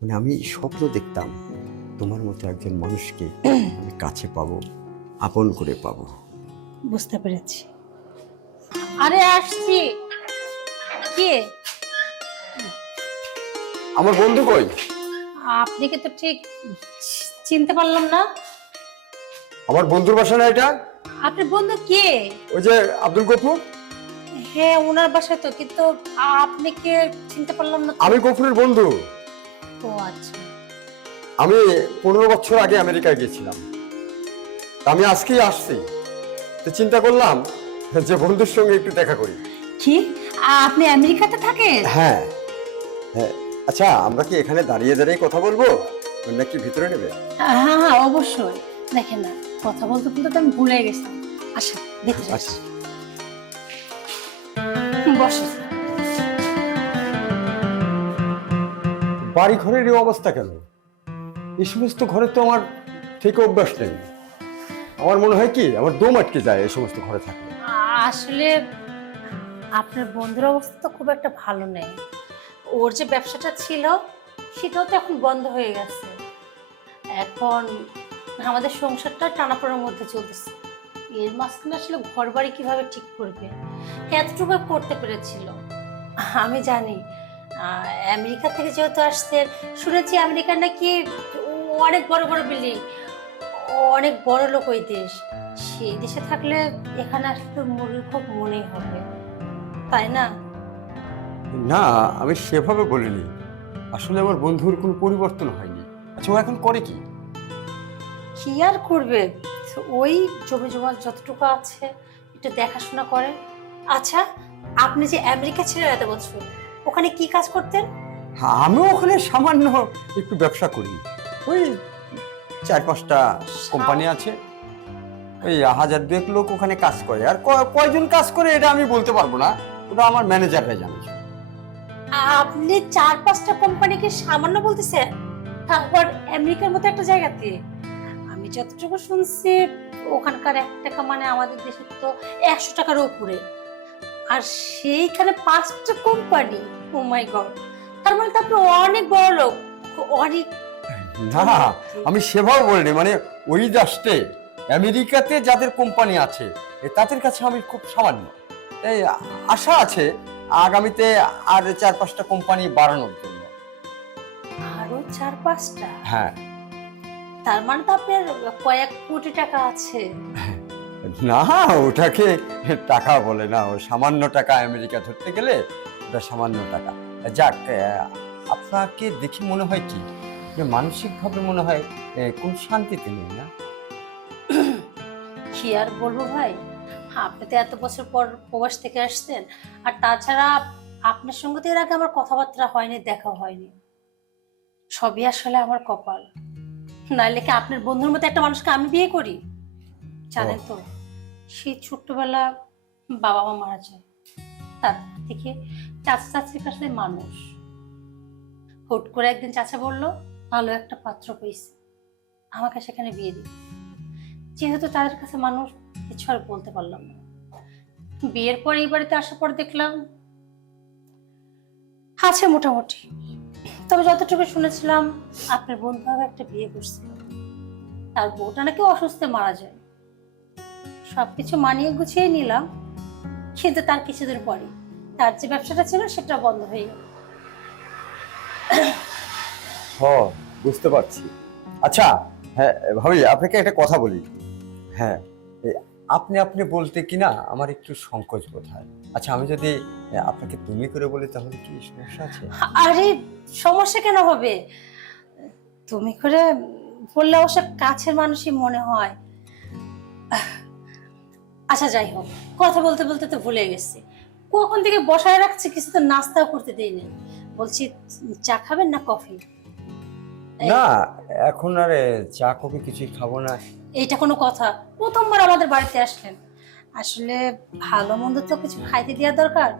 মানে আমি স্বপ্ন দেখতাম তোমার মতো একজন মানুষকে আমি কাছে পাবো, আপন করে পাবো। বুঝতে পেরেছি। আরে আসছি। কে? আমার বন্ধু কই? আপনাকে তো ঠিক চিনতে পারলাম না। আমার বন্ধুর বাসা না এটা? আপনার বন্ধু কে? ওই যে আব্দুল গফুর। হ্যাঁ, ওনার বাসায় তো, কিন্তু আপনাকে চিনতে পারলাম না তো। আমি গফুরের বন্ধু। ও আচ্ছা। আমি 15 বছর আগে আমেরিকায় গিয়েছিলাম, আমি আজকেই আসছি। তো চিন্তা করলাম যে বন্ধুর সঙ্গে একটু দেখা করি। কি, আপনি আমেরিকাতে থাকেন? হ্যাঁ হ্যাঁ। আচ্ছা, আমরা কি এখানে দাঁড়িয়ে দাঁড়িয়ে কথা বলবো নাকি ভিতরে নেবে? হ্যাঁ হ্যাঁ, অবশ্যই। দেখেন না, কথা বলতে বলতে তো আমি ভুলে গেছিলাম। আচ্ছা, দেখতে আচ্ছা। বসে। বাড়ি ঘরের এই অবস্থা কেন? এই সমস্ত ঘরে তো আমার থেকে অভ্যাস নেই। আমার মনে হয় কি আমার দম আটকে যায় এই সমস্ত ঘরে থাকলে। আসলে আপনার বন্ধুর অবস্থা তো খুব একটা ভালো নেই। ওর যে ব্যবসাটা ছিল সেটাও তো এখন বন্ধ হয়ে গেছে। এখন আমাদের সংসারটা টানাপোড়েনের মধ্যে চলতেছে। এর মাঝখানে আসলে ঘর বাড়ি কিভাবে ঠিক করবে, এতটুকু করতে পেরেছিল। আমি জানি আমেরিকা থেকে যেহেতু আসছেন, শুনেছি আমেরিকার নাকি অনেক বড় বড় বিল্ডিং, অনেক বড় লোক ওই দেশ। সেই দেশে থাকলে এখানে আসলে তো খুব মনেই হবে, তাই না? না, আমি সেভাবে বলিনি। আসলে আমার বন্ধুর কোনো পরিবর্তন হয়নি। আচ্ছা, ও এখন করে কি? কি আর করবে, ওই জমি জমা যতটুকু আছে একটু দেখাশোনা করে। আচ্ছা, আপনি যে আমেরিকা ছিলেন এত বছর, ওখানে কি কাজ করতেন? হ্যাঁ, আমিও ওখানে সামান্য একটু ব্যবসা করি। ওই 4-5টা কোম্পানি আছে, ওই 1000-2 লোক ওখানে কাজ করে। আর কয়জন কাজ করে এটা আমি বলতে পারবো না, ওটা আমার ম্যানেজাররা জানে। আপনি 4-5টা কোম্পানিকে সামান্য বলতেছেন, তারপর আমেরিকার মতো একটা জায়গাতে? আমি যতটুকু শুনছি ওখানকার 1 টাকা মানে আমাদের দেশে তো 100 টাকার উপরে, আর সেইখানে 5টা কোম্পানি। ও মাই গড, তার মানে তো আপনি অনেক বড় লোক, অনেক। না, আমি সেভাবে বলিনি। মানে ওই রাষ্ট্রে আমেরিকাতে যাদের কোম্পানি আছে তাদের কাছে আমি খুব সামান্য। তাই আশা আছে আগামীতে আর 4-5টা কোম্পানি বাড়ানোর জন্য। আরো 4-5টা? হ্যাঁ। তার মানে তো আপনার কয়েক কোটি টাকা আছে। না, ওটাকে টাকা বলে না। ও সামান্য টাকা, আমেরিকা ধরতে গেলে ওটা সামান্য টাকা। যাক, আপনাকে দেখে মনে হয় কি যে মানসিকভাবে মনে হয় কোন শান্তিতে নেই না? কি আর বলবো ভাই, আপনি তো এত বছর পর প্রবাস থেকে আসছেন, আর তাছাড়া আপনার সঙ্গে তো এর আগে আমার কথাবার্তা হয়নি, দেখা হয়নি। সবই আসলে আমার কপাল। নাইলে কি আপনার বন্ধুর মতো একটা মানুষকে আমি বিয়ে করি? জানেন তো, সেই ছোট্টবেলা বাবা মা মারা যায়, তারপর থেকে চাচা চাচির কাছে মানুষ। হুট করে একদিন চাচা বলল ভালো একটা পাত্র পেয়েছে, আমাকে সেখানে বিয়ে দিই। যেহেতু তাদের কাছে মানুষ, কিছু আর বলতে পারলাম না। বিয়ের পর এই বাড়িতে আসার পর দেখলাম আছে মোটামুটি। তবে যতটুকু শুনেছিলাম আপনার বন্ধু হবে একটা বিয়ে করছিল, তার বউটা নাকি অসুস্থে মারা যায়। সবকিছু মানিয়ে গুছিয়ে নিলাম, কিন্তু তার কিছুদিন পরে তার যে ব্যবসাটা ছিল সেটা বন্ধ হয়ে গেল। হ্যাঁ, বুঝতে পারছি। আচ্ছা, হ্যাঁ ভাবি, আপনাকে একটা কথা বলি। হ্যাঁ, এই আপনি আপনি বলতে কিনা আমার একটু সংকোচ বোধ হয়। আচ্ছা, আমি যদি আপনাকে তুমি করে বলি তাহলে কি সমস্যা আছে? আরে, সমস্যা কেন হবে? তুমি করে বললে অবশ্য কাছের মানুষই মনে হয়। আচ্ছা যাই হোক, কথা বলতে বলতে তো ভুলে গেছি, কখন থেকে বসায় রাখছি, কিছু তো নাস্তাও করতে দেয়নি। বলছি, চা খাবেন না কফি? না, এখন আর চা কফি কিছুই খাবো না। এইটা কোনো কথা? প্রথমবার আমাদের বাড়িতে আসলেন, আসলে ভালো মন্দ তো কিছু খাইতে দেওয়া দরকার,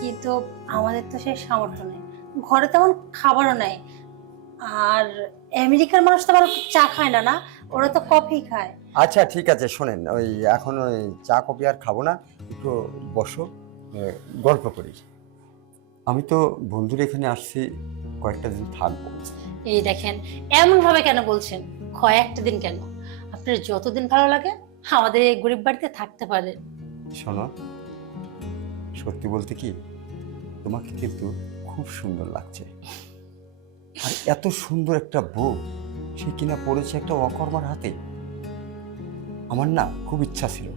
কিন্তু আমাদের তো সেই সামর্থ্য নেই, ঘরে তেমন খাবারও নাই। আর আমেরিকার মানুষ তো আবার চা খায় না, না ওরা তো কফি খায়। আচ্ছা ঠিক আছে, শোনেন, ওই এখন ওই চা কফি আর খাবো না, একটু বসো, গল্প করি। আমি তো বন্ধুর এখানে আসছি কয়েকটা দিন থাকবো। এই দেখেন, এমন ভাবে কেন বলছেন? কয়েকটা দিন কেন, আপনার যতদিন ভালো লাগে আমাদের এই গরিব বাড়িতে থাকতে পারেন। শোনো, সত্যি বলতে কি, তোমাকে কিন্তু খুব সুন্দর লাগছে। আর এত সুন্দর একটা বউ, সে কিনা পড়েছে একটা অকর্মার হাতে। আমার না খুব ইচ্ছা ছিল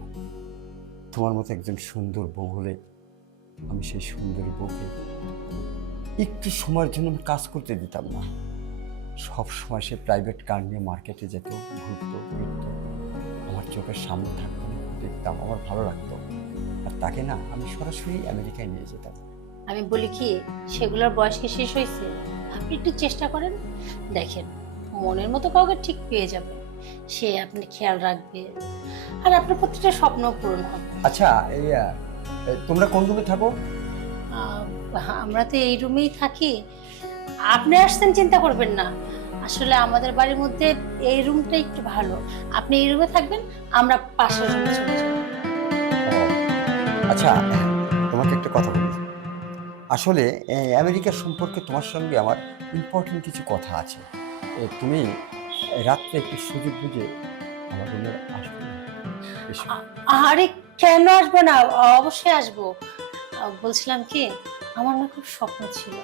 তোমার মতো একজন সুন্দর বউ হলে আমি সেই সুন্দর বউকে একটু সময়ের জন্য আমি কাজ করতে দিতাম না। সব সময় সে প্রাইভেট কার নিয়ে মার্কেটে যেত, ঘুরতো ফিরতো, আমার চোখের সামনে থাকতো, দেখতাম, আমার ভালো লাগতো। আর তাকে না আমি সরাসরি আমেরিকায় নিয়ে যেতাম। আমি বলি কি, সেগুলোর বয়স কি শেষ হয়েছে? আপনি একটু চেষ্টা করেন, দেখেন মনের মতো কাউকে ঠিক পেয়ে যাবে, সে আপনার খেয়াল রাখবে, আর আপনার প্রত্যেকটা স্বপ্ন পূরণ হবে। আচ্ছা, এই তোমরা কোন রুমে থাকো? আমরা তো এই রুমেই থাকি। আপনি আসছেন, চিন্তা করবেন না। আসলে আমাদের বাড়ির মধ্যে এই রুমটা একটু ভালো, আপনি এই রুমে থাকবেন, আমরা পাশের রুমে চলে যাব। আচ্ছা, তোমাকে একটা কথা বলি। আসলে আমেরিকা সম্পর্কে তোমার সঙ্গে আমার ইম্পর্টেন্ট কিছু কথা আছে। তুমি রাত্রে একটু সুযোগ বুঝে আমার রুমে আসবে? এসো। আরে কেন আসবো না, অবশ্যই আসবো। বলছিলাম কি, আমার না খুব স্বপ্ন ছিল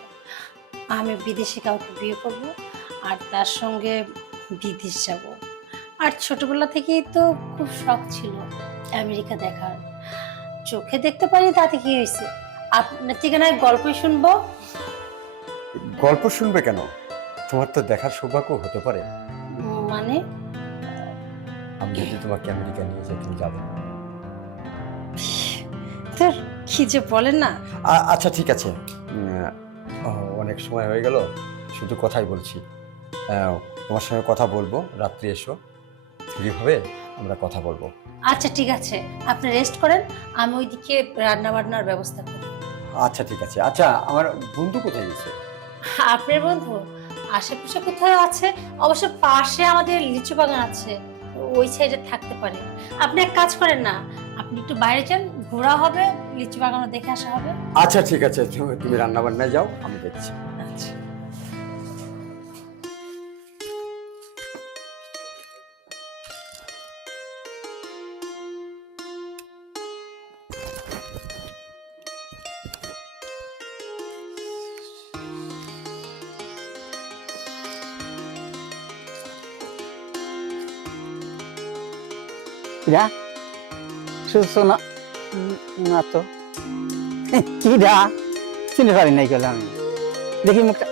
আমি বিদেশে কাউকে বিয়ে করব আর তার সঙ্গে বিদেশ যাব। আর ছোটবেলা থেকেই তো খুব শখ ছিল আমেরিকা দেখার। চোখে দেখতে পারি, তাতে কি হয়েছে? আপনার থেকে নয় গল্পই শুনবো। গল্প শুনবে কেন? তোমার তো দেখার সৌভাগ্য হতে পারে। মানে? আমি যদি তোমাকে আমেরিকা নিয়ে যাই, তুমি যাবে? তোর কি যে বলেন না। আচ্ছা ঠিক আছে, অনেক সময় হয়ে গেল, শুধু কথাই বলছি। তোমার সঙ্গে কথা বলবো, রাত্রি এসো, ফ্রি হবে, আমরা কথা বলবো। আচ্ছা ঠিক আছে, আপনি রেস্ট করেন, আমি ওইদিকে রান্না বান্নার ব্যবস্থা করি। আচ্ছা ঠিক আছে। আচ্ছা, আমার বন্ধু কোথায় গেছে? আপনার বন্ধু আশেপাশে কোথায় আছে, অবশ্য পাশে আমাদের লিচু বাগান আছে, ওই সাইডে থাকতে পারে। আপনি এক কাজ করেন না, আপনি একটু বাইরে যান, ঘোরা হবে, লিচু বাগানও দেখে আসা হবে। আচ্ছা ঠিক আছে, তুমি রান্না বান্নায় যাও, আমি দেখছি। আচ্ছা। কিরা শুনছো না? না তো। কিরা চিনতে পারি নাই গেল, আমি দেখি মুখটা।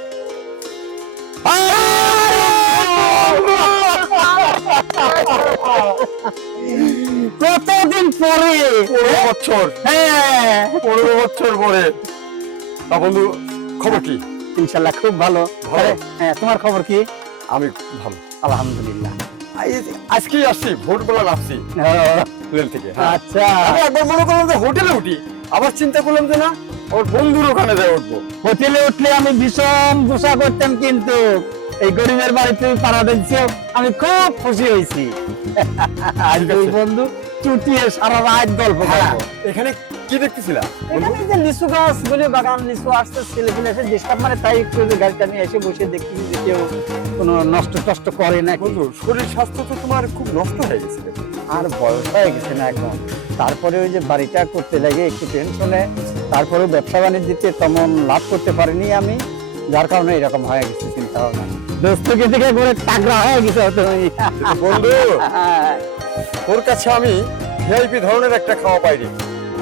কতদিন পরে? 15 বছর। হ্যাঁ, 15 বছর পরে। তা বন্ধু, খবর কি? ইনশাল্লাহ খুব ভালো। ভালো? হ্যাঁ, তোমার খবর কি? আমি ভালো, আলহামদুলিল্লাহ। আজকেই আসছি, ভোরবেলা আসছি প্লেন থেকে। আচ্ছা, আমি একবার মনে করলাম যে হোটেলে উঠি, আবার চিন্তা করলাম যে না, ওর বন্ধুর ওখানে যাই উঠবো। হোটেলে উঠলে আমি ভীষণ গুসা করতাম, কিন্তু এই গরিবের বাড়িতে পাড়া দিচ্ছি, আমি খুব খুশি হয়েছি। আর দুই বন্ধু চুটিয়ে সারা রাত গল্প করবো। এখানে কি দেখতেছিলা? এখানে যে লিচু গাছ বলে বাগান, লিচু আসছে, ছেলে পেলে এসে ডিস্টার্ব মানে, তাই একটু যে গাড়িটা নিয়ে এসে বসে দেখতেছি যে কেউ কোনো নষ্ট টষ্ট করে নাকি। বন্ধু, শরীর স্বাস্থ্য তো তোমার খুব নষ্ট হয়ে গেছে। আর বয়স হয়ে গেছে না এখন, তারপরে ওই যে বাড়িটা করতে লাগে একটু টেনশনে, তারপরে ব্যবসা বাণিজ্যতে তেমন লাভ করতে পারিনি আমি, যার কারণে এরকম হয়ে গেছে চিন্তা ভাবনা। দোস্তকে থেকে করে টাকরা হয়ে গেছে তুমি। বন্ধু, ওর কাছে আমি ভিআইপি ধরনের একটা খাওয়া পাইনি।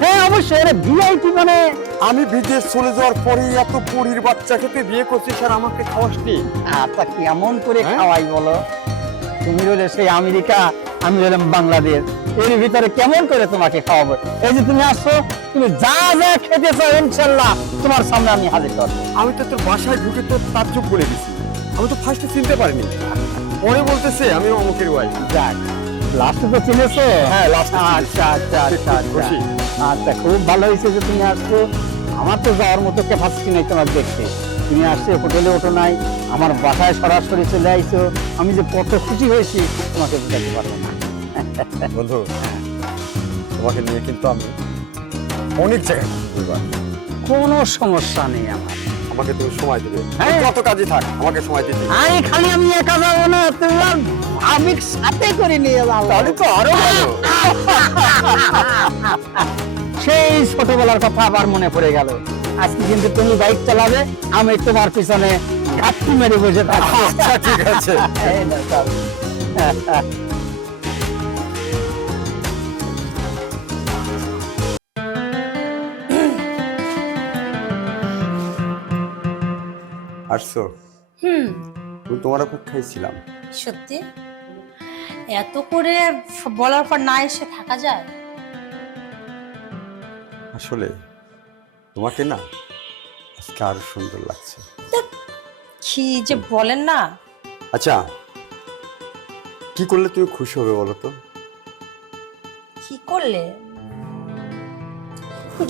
হ্যাঁ অবশ্যই, এটা ভিআইপি মানে। আমি বিদেশ চলে যাওয়ার পরে এত পরীর বাচ্চা খেতে বিয়ে করছিস আর আমাকে খাওয়াসনি? আচ্ছা কেমন করে হ্যাঁ? খাওয়াই বলো? তুমি হলে সেই আমেরিকা, আমি হলাম বাংলাদেশ, এর ভিতরে কেমন করে তোমাকে খাওয়াবো? এই যে তুমি আসছো, তুমি যা যা খেতে চাও ইনশাল্লাহ তোমার সামনে আমি হাজির করবো। আমি তো তোর বাসায় ঢুকে তোর তাজ্জব বলে দিছি। আমি তো ফার্স্টে চিনতে পারিনি, পরে বলতেছে আমি অমুকের ওয়াইফ। যাক, লাস্টে তো চিনেছো? হ্যাঁ, last-এ চিনেছি। আচ্ছা আচ্ছা আচ্ছা খুব খুশি। আচ্ছা, খুব ভালো হয়েছে যে তুমি আসছো। আমার তো যাওয়ার মতো ক্যাপাসিটি নেই তোমার দেখতে। তুমি আসছে, হোটেলে ওঠো নাই, আমার বাসায় সরাসরি চলে আইছো, আমি যে কত খুশি হয়েছি তোমাকে বোঝাতে পারবো না। বন্ধু, তোমাকে নিয়ে কিন্তু আমি অনেক জায়গায় ঘুরবো। কোনো সমস্যা নেই আমার। আমাকে তুমি সময় দেবে হ্যাঁ। যত কাজে থাক আমাকে সময় দিতে হবে। আরে খালি আমি একা যাবো না, তোমার আমি সাথে করে নিয়ে যাবো। তাহলে তো আরো ভালো। সেই ছোটবেলার কথা আবার মনে পড়ে গেল। আজকে কিন্তু তুমি বাইক চালাবে, আমি তোমার পিছনে ঘাটতি মেরে বসে থাকবো। আচ্ছা ঠিক আছে। এই নাও, চল। আসছো? আমি তোমার অপেক্ষায় ছিলাম। সত্যি এত করে বলার পর না এসে থাকা যায়? আসলে তোমাকে না আজকে আরো সুন্দর লাগছে। কি যে বলেন না। আচ্ছা কি করলে তুমি খুশি হবে বলো তো? কি করলে?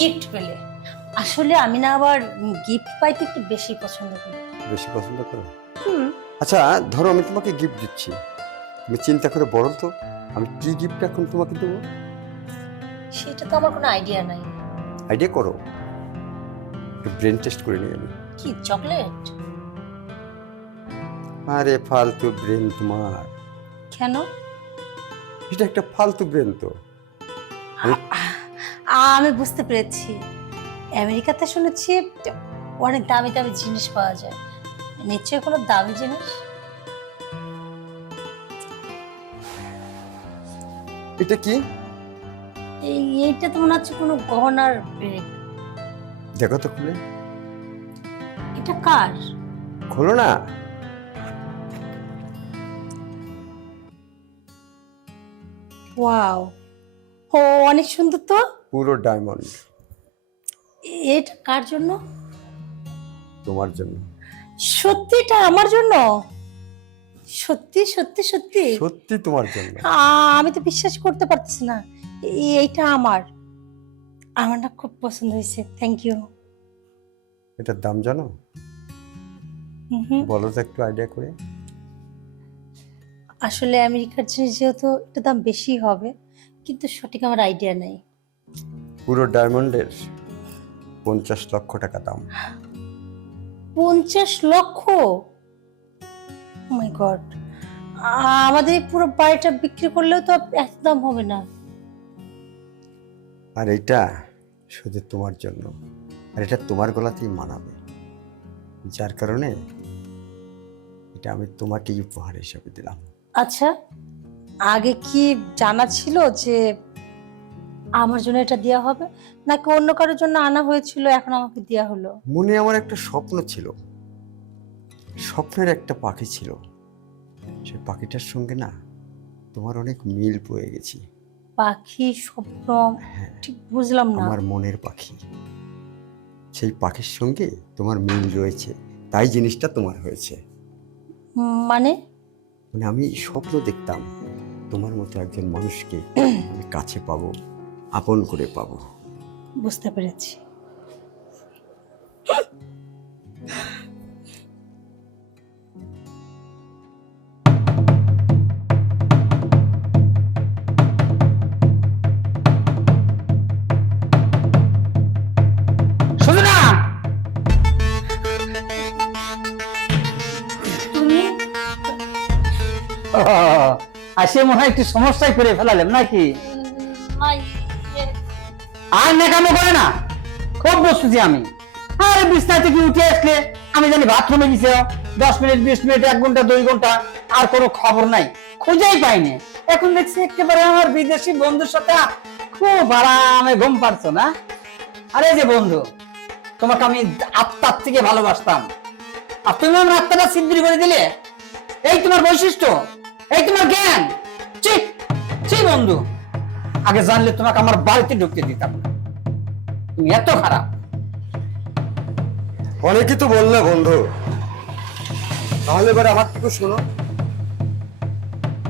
গিফট পেলে। আসলে আমি না আবার গিফট পাইতে একটু বেশি পছন্দ করি। বেশি পছন্দ করো? আচ্ছা ধরো আমি তোমাকে গিফট দিচ্ছি, তুমি চিন্তা করে বলো তো আমি কি গিফট এখন তোমাকে দেবো? সেটা তো আমার কোনো আইডিয়া নাই। আইডিয়া করো, একটু ব্রেন টেস্ট করে নিই আমি। কি চকলেট? আরে ফালতু ব্রেন তোমার, কেন? এটা একটা ফালতু ব্রেন তো। আমি বুঝতে পেরেছি, আমেরিকাতে শুনেছি অনেক দামি দামি জিনিস পাওয়া যায়, নিশ্চয়ই কোনো দামি জিনিস। এটা কি? এইটা তো মনে হচ্ছে কোনো গহনার ব্যাগ। দেখো তো খুলে। এটা কার? খোলো না। ওয়াও, ও অনেক সুন্দর তো। পুরো ডায়মন্ড। এটা কার জন্য? তোমার জন্য। সত্যি এটা আমার জন্য? সত্যি সত্যি সত্যি? সত্যি তোমার জন্য। আমি তো বিশ্বাস করতে পারতেছি না। এইটা আমার আমার না খুব পছন্দ হয়েছে, থ্যাংক ইউ। এটার দাম জানো? বলো তো একটু আইডিয়া করে। আসলে আমেরিকার জিনিস যেহেতু এটা দাম বেশি হবে, কিন্তু সঠিক আমার আইডিয়া নেই। পুরো ডায়মন্ডের 50 লক্ষ টাকা দাম। 50 লক্ষ? মাই গড, আমাদের এই পুরো বাড়িটা বিক্রি করলেও তো এত দাম হবে না। আর এটা শুধু তোমার জন্য, আর এটা তোমার গলাতেই মানাবে, যার কারণে এটা আমি তোমাকে উপহার হিসেবে দিলাম। আচ্ছা, আগে কি জানা ছিল যে আমার জন্য এটা দেয়া হবে, নাকি অন্য কারোর জন্য আনা হয়েছিল এখন আমাকে দেয়া হলো? মনে আমার একটা স্বপ্ন ছিল, স্বপ্নের একটা পাখি ছিল, সেই পাখিটার সঙ্গে না তোমার অনেক মিল পেয়ে গেছি। পাখি? স্বপ্ন? ঠিক বুঝলাম না। আমার মনের পাখি, সেই পাখির সঙ্গে তোমার মিল রয়েছে, তাই জিনিসটা তোমার হয়েছে। মানে? মানে আমি স্বপ্ন দেখতাম তোমার মতো একজন মানুষকে আমি কাছে পাবো, আপন করে পাবো। বুঝতে পেরেছি। শুধু না, তুমি? আসে মনে হয় একটু সমস্যায় করে ফেলালাম নাকি? আর নেকামো করে না, খুব বসতেছি আমি। আরে বিছনা থেকে উঠে আসলে আমি জানি বাথরুমে গেছে 10 মিনিট 20 মিনিট 1 ঘন্টা 2 ঘন্টা, আর কোনো খবর নাই, খুঁজেই পাইনি। এখন দেখছি একেবারে আমার বিদেশি বন্ধুর সাথে খুব আরামে ঘুম পারছো না। আরে যে বন্ধু, তোমাকে আমি আত্মার থেকে ভালোবাসতাম, আর তুমি আমার আত্মাটা ছিদ্র করে দিলে। এই তোমার বৈশিষ্ট্য, এই তোমার জ্ঞান। ঠিক ঠিক বন্ধু, আগে জানলে তোমাকে আমার বাড়িতে ঢুকতে দিতাম না, তুমি এত খারাপ। অনেকই তো বললে বন্ধু, তাহলে এবার আমার থেকে শোনো।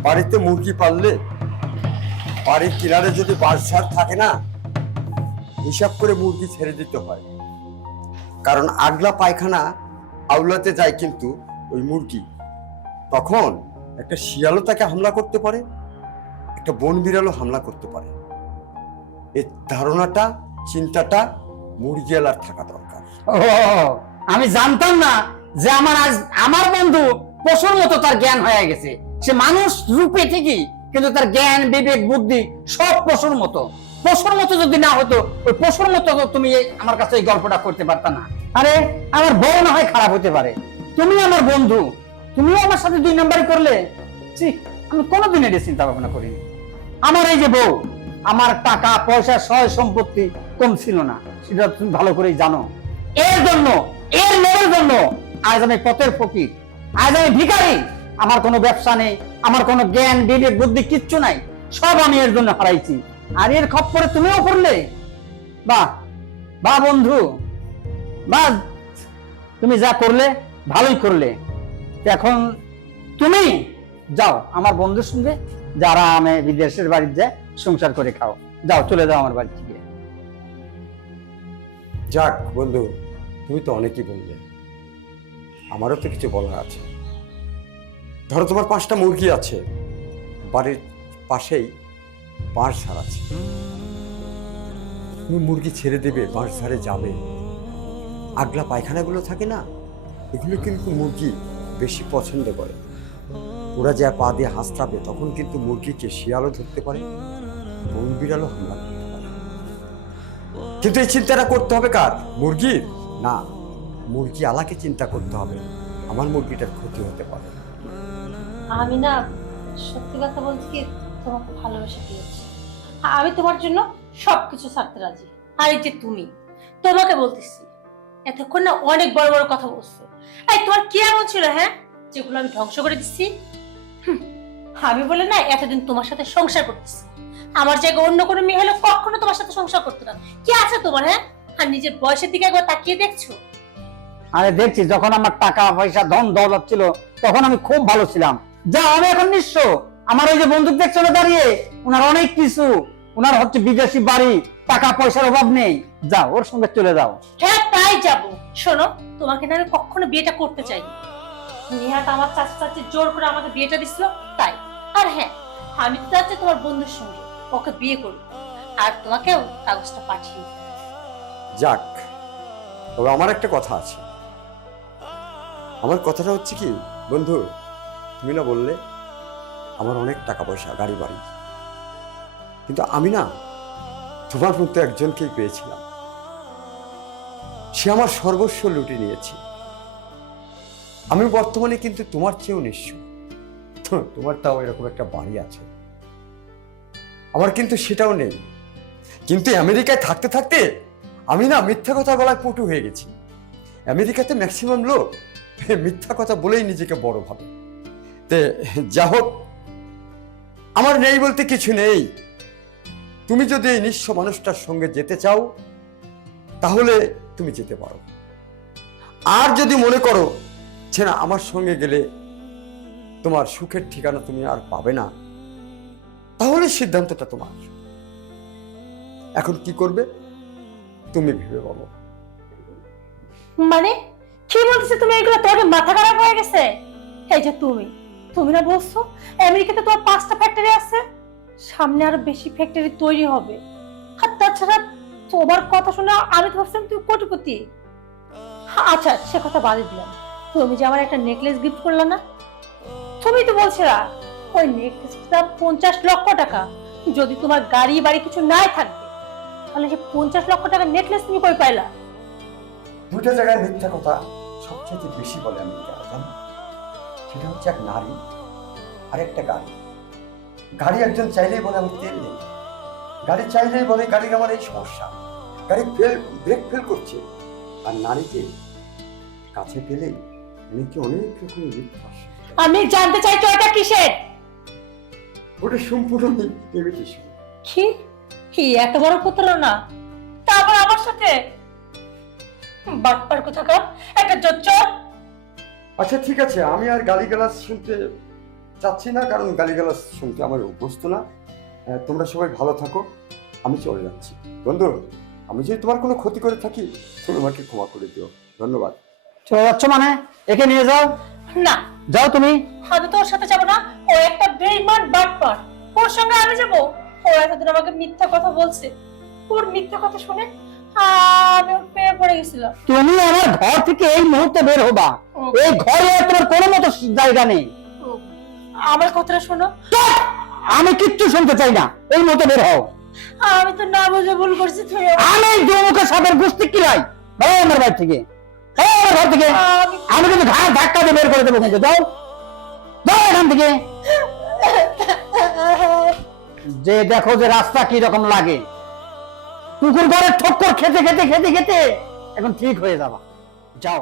বাড়িতে মুরগি পাললে বাড়ির কিনারে যদি বাঁশঝাড় থাকে না, হিসাব করে মুরগি ছেড়ে দিতে হয়, কারণ আগলা পায়খানা আউলাতে যায় কিন্তু ওই মুরগি, তখন একটা শিয়ালও তাকে হামলা করতে পারে, একটা বন বিড়ালও হামলা করতে পারে। এই ধারণাটা, চিন্তাটা মুরগিওয়ালার থাকা দরকার। ও আমি জানতাম না যে আমার বন্ধু পশুর মতো তার জ্ঞান হয়ে গেছে। সে মানুষ রূপে ঠিকই, কিন্তু তার জ্ঞান বিবেক বুদ্ধি সব পশুর মতো। পশুর মতো যদি না হতো, ওই পশুর মতো তো তুমি আমার কাছে এই গল্পটা করতে পারতা না। আরে আমার বউ না হয় খারাপ হতে পারে, তুমি আমার বন্ধু, তুমিও আমার সাথে 2 নাম্বারই করলে। ছি, আমি কোনোদিন এটা চিন্তা ভাবনা করিনি। আমার এই যে বউ, আমার টাকা পয়সা সয় সম্পত্তি কম ছিল না, সেটা তুমি ভালো করেই জানো। এর জন্য, এর মেয়ের জন্য আজ আমি পথের ফকির, আজ আমি ভিখারি। আমার কোনো ব্যবসা নেই, আমার কোনো জ্ঞান বিবেক বুদ্ধি কিচ্ছু নাই, সব আমি এর জন্য হারাইছি। আর এর খপ্পরে তুমিও পড়লে। বাহ বাহ বন্ধু, বাহ, তুমি যা করলে ভালোই করলে। এখন তুমি যাও আমার বন্ধুর সঙ্গে, যারা আমি বিদেশের বাড়িতে যায় সংসার করে খাও। যাও, চলে যাও আমার বাড়ি থেকে। যাক বন্ধু, তুমি তো অনেকই বললে, আমারও তো কিছু বলার আছে। ধরো তোমার 5টা মুরগি আছে, বাড়ির পাশেই বাঁশঝাড় আছে, তুমি মুরগি ছেড়ে দেবে, বাঁশঝাড়ে যাবে, আগলা পায়খানাগুলো থাকে না, এগুলো কিন্তু মুরগি বেশি পছন্দ করে। ওরা যা পা দিয়ে হাসতাবে, তখন কিন্তু মুরগিকে শিয়ালও ধরতে পারে, বন বিড়ালও হামলা করতে পারে। কিন্তু এই চিন্তাটা করতে হবে কার? মুরগির না, মুরগি আলাকে চিন্তা করতে হবে, আমার মুরগিটার ক্ষতি হতে পারে। আমি না সত্যি কথা বলছি কি, তোমাকে ভালোবেসে দিয়েছি। আমি তোমার জন্য সবকিছু ছাড়তে রাজি। আর এই যে তুমি, তোমাকে বলতেছি, এতক্ষণ না অনেক বড় বড় কথা বলছো। এই তোমার কি এমন ছিল হ্যাঁ, যেগুলো আমি ধ্বংস করে দিচ্ছি? আমি বলে না এতদিন তোমার সাথে সংসার করতেছি, আমার জায়গায় অন্য কোনো মেয়ে হলে কখনো তোমার সাথে সংসার করতে না। কি আছে তোমার হ্যাঁ? আর নিজের বয়সের দিকে একবার তাকিয়ে দেখছো? আরে দেখছি, যখন আমার টাকা পয়সা ধন দৌলত ছিল তখন আমি খুব ভালো ছিলাম। যা, আমি এখন নিঃস্ব। আমার ওই যে বন্দুক দেখছো না দাঁড়িয়ে, ওনার অনেক কিছু, ওনার হচ্ছে বিদেশি বাড়ি, টাকা পয়সার অভাব নেই। যাও, ওর সঙ্গে চলে যাও। হ্যাঁ তাই যাবো। শোনো, তোমাকে না আমি কখনো বিয়েটা করতে চাইনি। নিহাত আমার চাচি জোর করে আমাকে বিয়েটা দিছিল তাই। আর হ্যাঁ, আমি তো চাচ্ছি তোমার বন্ধুর সঙ্গে ওকে বিয়ে করব, আর তোমাকেও কাগজটা পাঠিয়ে দিই। যাক, তবে আমার একটা কথা আছে। আমার কথাটা হচ্ছে কি বন্ধু, তুমি না বললে আমার অনেক টাকা পয়সা, গাড়ি বাড়ি, কিন্তু আমি না তোমার মতো একজনকেই পেয়েছিলাম, সে আমার সর্বস্ব লুটে নিয়েছে। আমি বর্তমানে কিন্তু তোমার চেয়েও নিঃস্ব। তোমার তাও এরকম একটা বাড়ি আছে, আমার কিন্তু সেটাও নেই। কিন্তু আমেরিকায় থাকতে থাকতে আমি না মিথ্যা কথা বলায় পটু হয়ে গেছি। আমেরিকাতে ম্যাক্সিমাম লোক মিথ্যা কথা বলেই নিজেকে বড় ভাবে। তে যা হোক, আমার নেই বলতে কিছু নেই। তুমি যদি এই নিঃস্ব মানুষটার সঙ্গে যেতে চাও তাহলে তুমি যেতে পারো, আর যদি মনে করো যে না আমার সঙ্গে গেলে তোমার সুখের ঠিকানা তুমি আর পাবে না, তাহলে সিদ্ধান্তটা তোমার। এখন কি করবে তুমি ভেবে বলো। মানে কি বলতেছো তুমি এগুলো? তোমার কি মাথা খারাপ হয়ে গেছে? এই যে তুমি না বলছো আমেরিকাতে তোমার 5টা ফ্যাক্টরি আছে, সামনে আরো বেশি ফ্যাক্টরি তৈরি হবে। আর তাছাড়া তোমার কথা শুনে আমি তো ভাবছিলাম তুমি কোটিপতি। আচ্ছা সে কথা বাদে দিলাম, তুমি যে আমার একটা নেকলেস গিফট করলে না, তুমি তো বলছিলা ওই নেকলেসটা 50 লক্ষ টাকা। যদি তোমার গাড়ি বাড়ি কিছু নাই থাকবে, তাহলে সে 50 লক্ষ টাকার নেকলেস তুমি কই পাইলা? দুটো জায়গায় মিথ্যা কথা সবচেয়ে বেশি বলে আমেরিকারা, জানো? সেটা হচ্ছে এক নারী আর একটা গাড়ি। গাড়ি একজন চাইলেই বলে আমি তেল নেই, গাড়ি চাইলেই বলে গাড়ির আমার এই সমস্যা, গাড়ি ব্রেক ফেল করছে। আর নারীকে কাছে পেলেই অনেকে অনেক রকমের মিথ্যা। আমি জানতে চাই তো এটা কিসের? ওটা সম্পূর্ণ ইমিটেশন। কি এত বড় প্রতারণা, তারপর আমার সাথে বাটপার কোথাকার একটা জোচ্চর। আচ্ছা ঠিক আছে, আমি আর গালিগালাজ শুনতে চাচ্ছি না, কারণ গালিগালাজ শুনতে আমার অভ্যস্ত না। তোমরা সবাই ভালো থাকো, আমি চলে যাচ্ছি। বন্ধু, আমি যদি তোমার কোনো ক্ষতি করে থাকি তুমি আমাকে ক্ষমা করে দিও। ধন্যবাদ। চলে যাচ্ছ মানে? একে নিয়ে যাও। না, যাও তুমি। আমি তোর সাথে যাবো না, ও একটা বেঈমান বাটপার, ওর সঙ্গে আমি যাবো? ও এতদিন আমাকে মিথ্যা কথা বলছে, ওর মিথ্যা কথা শুনে আমি ওর প্রেমে পড়ে গেছিলাম। তুমি আমার ঘর থেকে এই মুহূর্তে বের হবা। ও। এই ঘরে আর তোমার কোনো মতো জায়গা নেই। আমার কথাটা শোনো। চুপ! আমি কিচ্ছু শুনতে চাই না, এই মুহূর্তে বের হও। আমি তো না বুঝে ভুল করছি, তুমি আমি দুমুখে সাপের গুস্তি কিলাই। ভাই আমার বাড়ি থেকে, এই আমার ঘর থেকে। আমি কিন্তু ঘাড় ধাক্কা দিয়ে বের করে দেবো কিন্তু। যাও যাও এখান থেকে। যে দেখো যে রাস্তা কি রকম লাগে, কুকুর ঘরের ঠক্কর খেতে খেতে খেতে খেতে এখন ঠিক হয়ে যাবা। যাও।